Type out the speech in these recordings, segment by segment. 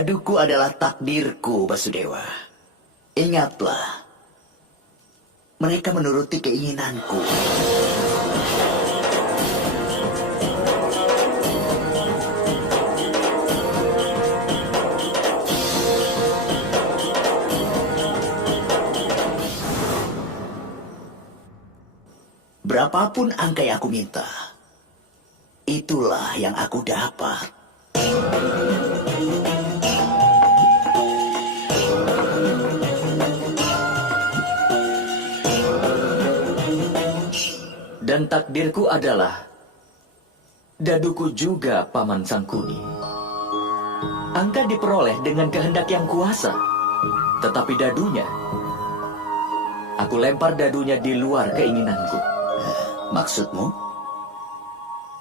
Daduku adalah takdirku, Basudewa. Ingatlah, mereka menuruti keinginanku. Berapapun angka yang aku minta, itulah yang aku dapat. Dan takdirku adalah daduku juga, Paman Sangkuni. Angka diperoleh dengan kehendak yang kuasa, tetapi dadunya, aku lempar dadunya di luar keinginanku. Maksudmu?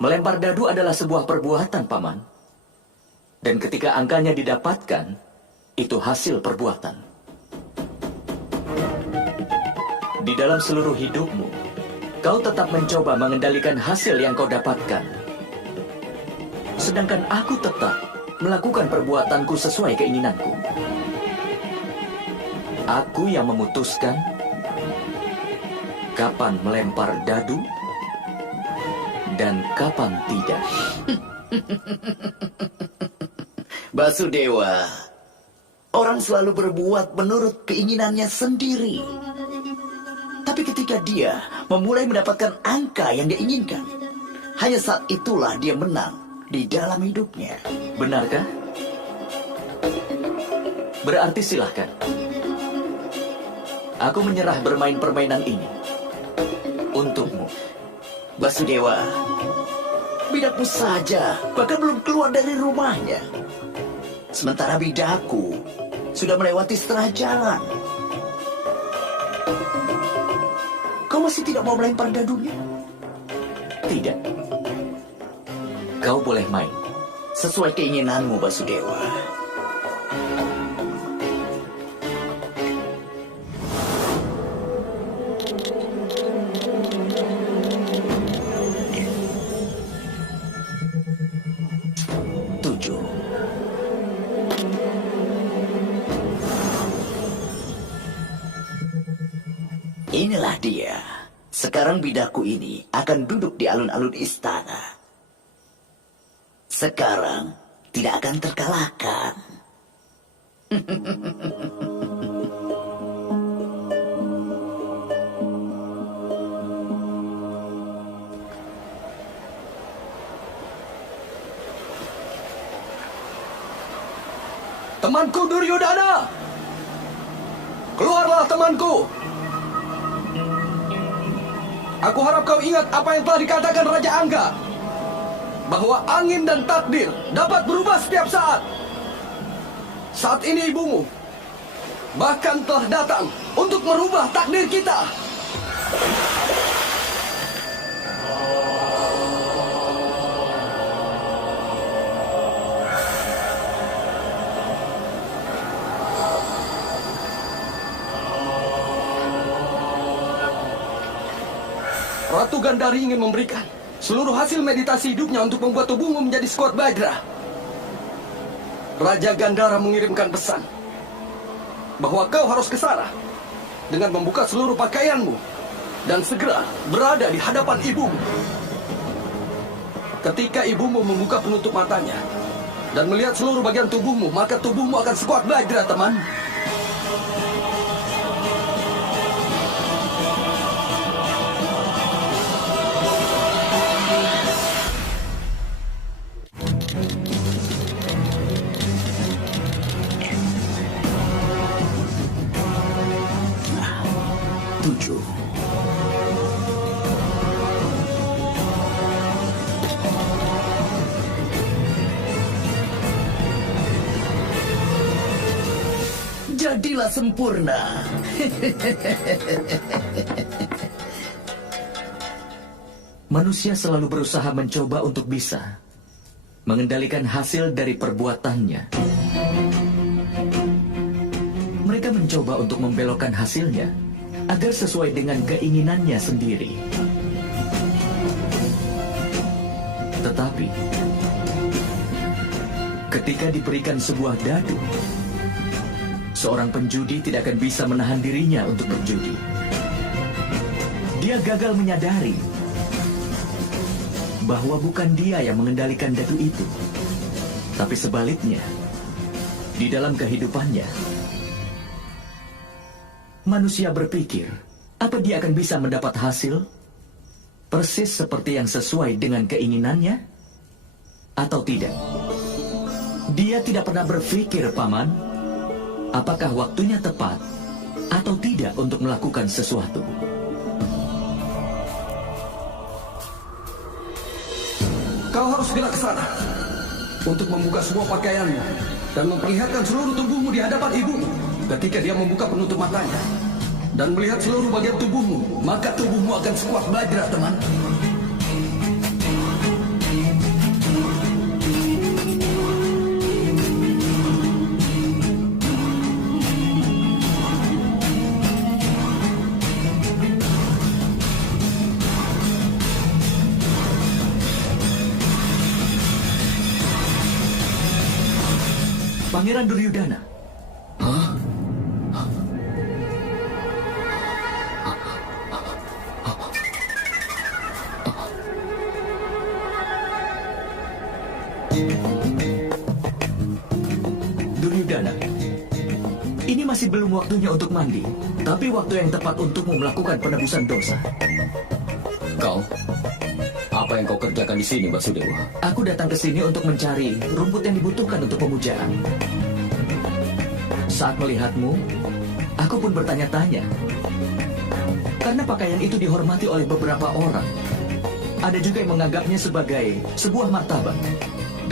Melempar dadu adalah sebuah perbuatan, Paman. Dan ketika angkanya didapatkan, itu hasil perbuatan. Di dalam seluruh hidupmu, kau tetap mencoba mengendalikan hasil yang kau dapatkan. Sedangkan aku tetap melakukan perbuatanku sesuai keinginanku. Aku yang memutuskan kapan melempar dadu dan kapan tidak. Basudewa, orang selalu berbuat menurut keinginannya sendiri. Tapi ketika dia memulai mendapatkan angka yang dia inginkan, hanya saat itulah dia menang di dalam hidupnya. Benarkah? Berarti silahkan. Aku menyerah bermain permainan ini untukmu. Basudewa, bidakmu saja bahkan belum keluar dari rumahnya. Sementara bidaku sudah melewati setengah jalan. Kau masih tidak mau melempar dadunya? Tidak. Kau boleh main sesuai keinginanmu, Basudewa. Inilah dia. Sekarang bidaku ini akan duduk di alun-alun istana. Sekarang tidak akan terkalahkan. Temanku Duryodhana! Keluarlah, temanku! Aku harap kau ingat apa yang telah dikatakan Raja Angga, bahwa angin dan takdir dapat berubah setiap saat. Saat ini ibumu bahkan telah datang untuk merubah takdir kita. Ratu Gandhari ingin memberikan seluruh hasil meditasi hidupnya untuk membuat tubuhmu menjadi sekuat Bajra. Raja Gandhara mengirimkan pesan bahwa kau harus ke sana dengan membuka seluruh pakaianmu dan segera berada di hadapan ibumu. Ketika ibumu membuka penutup matanya dan melihat seluruh bagian tubuhmu, maka tubuhmu akan sekuat Bajra, teman. Jadilah sempurna. Manusia selalu berusaha mencoba untuk bisa mengendalikan hasil dari perbuatannya. Mereka mencoba untuk membelokkan hasilnya agar sesuai dengan keinginannya sendiri. Tetapi Ketika diberikan sebuah dadu, seorang penjudi tidak akan bisa menahan dirinya untuk berjudi. Dia gagal menyadari bahwa bukan dia yang mengendalikan dadu itu, tapi sebaliknya, di dalam kehidupannya, manusia berpikir, apa dia akan bisa mendapat hasil persis seperti yang sesuai dengan keinginannya atau tidak. Dia tidak pernah berpikir, Paman, apakah waktunya tepat atau tidak untuk melakukan sesuatu. Kau harus segera ke sana untuk membuka semua pakaianmu dan memperlihatkan seluruh tubuhmu di hadapan ibumu. Ketika dia membuka penutup matanya dan melihat seluruh bagian tubuhmu, maka tubuhmu akan sekuat belajar, teman. Pangeran Duryudana. Hah? Duryudana, ini masih belum waktunya untuk mandi, tapi waktu yang tepat untukmu melakukan penebusan dosa. Kau, apa yang kau kerjakan di sini, Basudewa? Aku datang ke sini untuk mencari rumput yang dibutuhkan untuk pemujaan. Saat melihatmu, aku pun bertanya-tanya. Karena pakaian itu dihormati oleh beberapa orang. Ada juga yang menganggapnya sebagai sebuah martabat.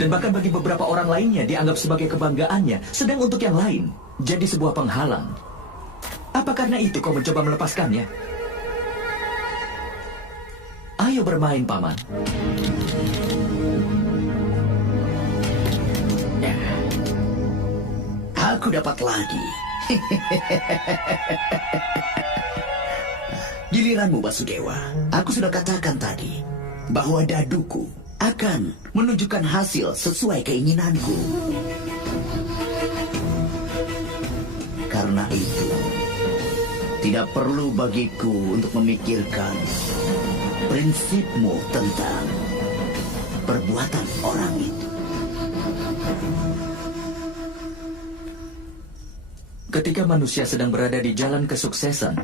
Dan bahkan bagi beberapa orang lainnya dianggap sebagai kebanggaannya. Sedang untuk yang lain, jadi sebuah penghalang. Apa karena itu kau mencoba melepaskannya? Ayo bermain, Paman. Aku dapat lagi. Giliranmu, Basudewa. Aku sudah katakan tadi bahwa daduku akan menunjukkan hasil sesuai keinginanku. Karena itu, tidak perlu bagiku untuk memikirkan prinsipmu tentang perbuatan orang itu. Ketika manusia sedang berada di jalan kesuksesan,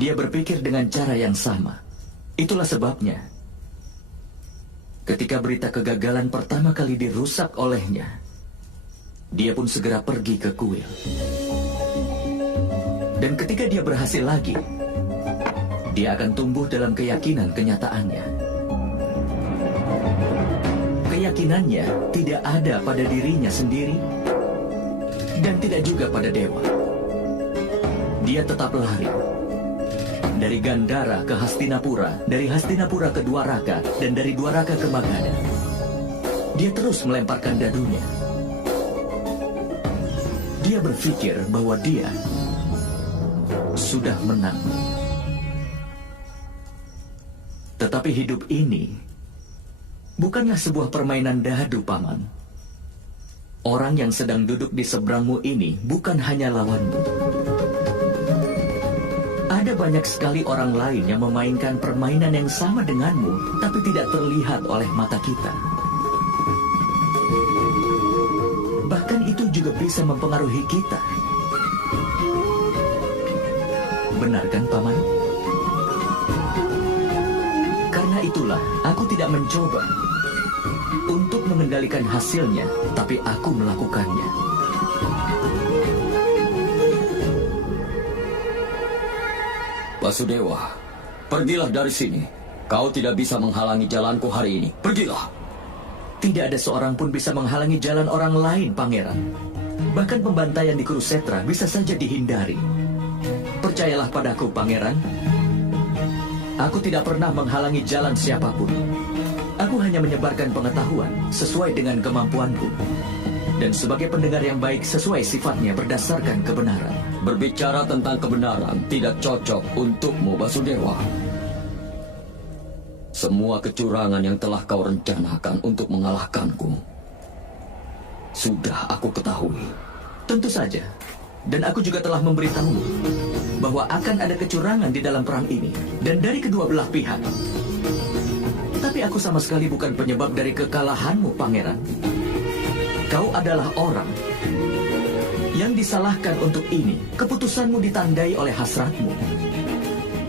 dia berpikir dengan cara yang sama. Itulah sebabnya, ketika berita kegagalan pertama kali dirusak olehnya, dia pun segera pergi ke kuil. Dan ketika dia berhasil lagi, dia akan tumbuh dalam keyakinan kenyataannya. Keyakinannya tidak ada pada dirinya sendiri, dan tidak juga pada dewa. Dia tetap lari. Dari Gandhara ke Hastinapura, dari Hastinapura ke Dwaraka, dan dari Dwaraka ke Magadha. Dia terus melemparkan dadunya. Dia berpikir bahwa dia sudah menang. Tetapi hidup ini bukanlah sebuah permainan dadu, Paman. Orang yang sedang duduk di seberangmu ini bukan hanya lawanmu. Ada banyak sekali orang lain yang memainkan permainan yang sama denganmu, tapi tidak terlihat oleh mata kita. Bahkan itu juga bisa mempengaruhi kita. Benar kan, Paman? Karena itulah aku tidak mencoba untuk mengendalikan hasilnya, tapi aku melakukannya. Basudewa, pergilah dari sini. Kau tidak bisa menghalangi jalanku hari ini. Pergilah. Tidak ada seorang pun bisa menghalangi jalan orang lain, Pangeran. Bahkan pembantaian di Kurusetra bisa saja dihindari. Percayalah padaku, Pangeran. Aku tidak pernah menghalangi jalan siapapun. Aku hanya menyebarkan pengetahuan sesuai dengan kemampuanku. Dan sebagai pendengar yang baik sesuai sifatnya berdasarkan kebenaran. Berbicara tentang kebenaran tidak cocok untukmu, Basudewa. Semua kecurangan yang telah kau rencanakan untuk mengalahkanku Sudah aku ketahui. Tentu saja. Dan aku juga telah memberitahumu bahwa akan ada kecurangan di dalam perang ini. Dan dari kedua belah pihak. Tapi aku sama sekali bukan penyebab dari kekalahanmu, Pangeran. Kau adalah orang yang disalahkan untuk ini. Keputusanmu ditandai oleh hasratmu.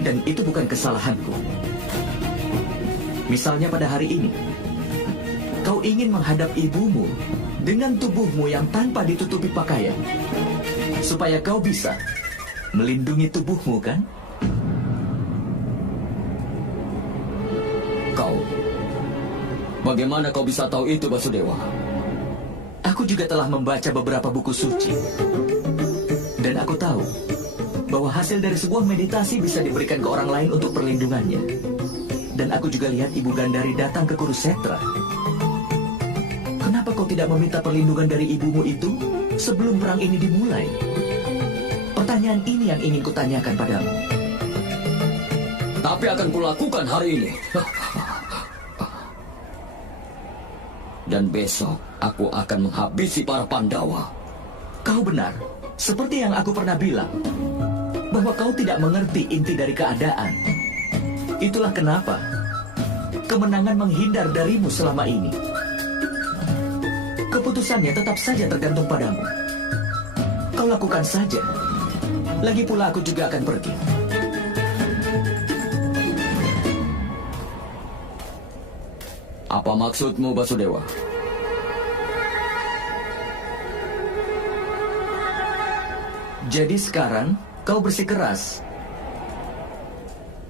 Dan itu bukan kesalahanku. Misalnya pada hari ini, kau ingin menghadap ibumu dengan tubuhmu yang tanpa ditutupi pakaian. Supaya kau bisa melindungi tubuhmu, kan? Bagaimana kau bisa tahu itu, Basudewa? Aku juga telah membaca beberapa buku suci. Dan aku tahu bahwa hasil dari sebuah meditasi bisa diberikan ke orang lain untuk perlindungannya. Dan aku juga lihat Ibu Gandari datang ke Kurusetra. Kenapa kau tidak meminta perlindungan dari ibumu itu sebelum perang ini dimulai? Pertanyaan ini yang ingin kutanyakan padamu. Tapi akan kulakukan hari ini. Dan besok aku akan menghabisi para Pandawa. Kau benar, seperti yang aku pernah bilang, bahwa kau tidak mengerti inti dari keadaan. Itulah kenapa kemenangan menghindar darimu selama ini. Keputusannya tetap saja tergantung padamu. Kau lakukan saja. Lagi pula aku juga akan pergi. Apa maksudmu, Basudewa? Jadi sekarang kau bersikeras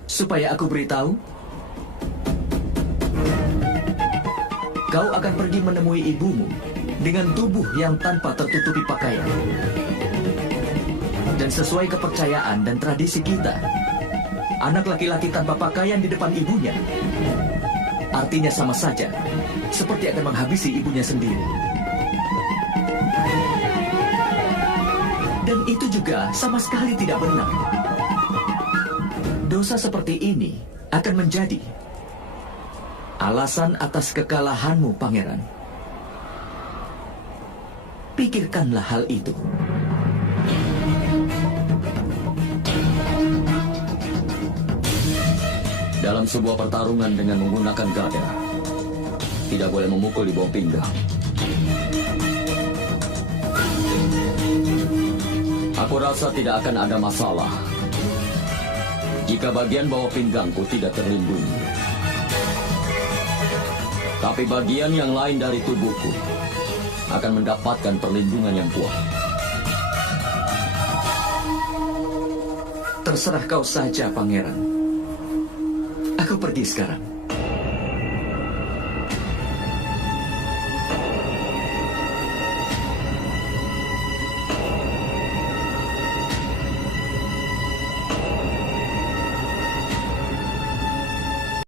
supaya aku beritahu kau akan pergi menemui ibumu dengan tubuh yang tanpa tertutupi pakaian. Dan sesuai kepercayaan dan tradisi kita, anak laki-laki tanpa pakaian di depan ibunya artinya sama saja seperti akan menghabisi ibunya sendiri. Dan itu juga sama sekali tidak benar. Dosa seperti ini akan menjadi alasan atas kekalahanmu, Pangeran. Pikirkanlah hal itu. Dalam sebuah pertarungan dengan menggunakan gada, tidak boleh memukul di bawah pinggang. Aku rasa tidak akan ada masalah jika bagian bawah pinggangku tidak terlindungi. Tapi bagian yang lain dari tubuhku akan mendapatkan perlindungan yang kuat. Terserah kau saja, Pangeran. Aku pergi sekarang.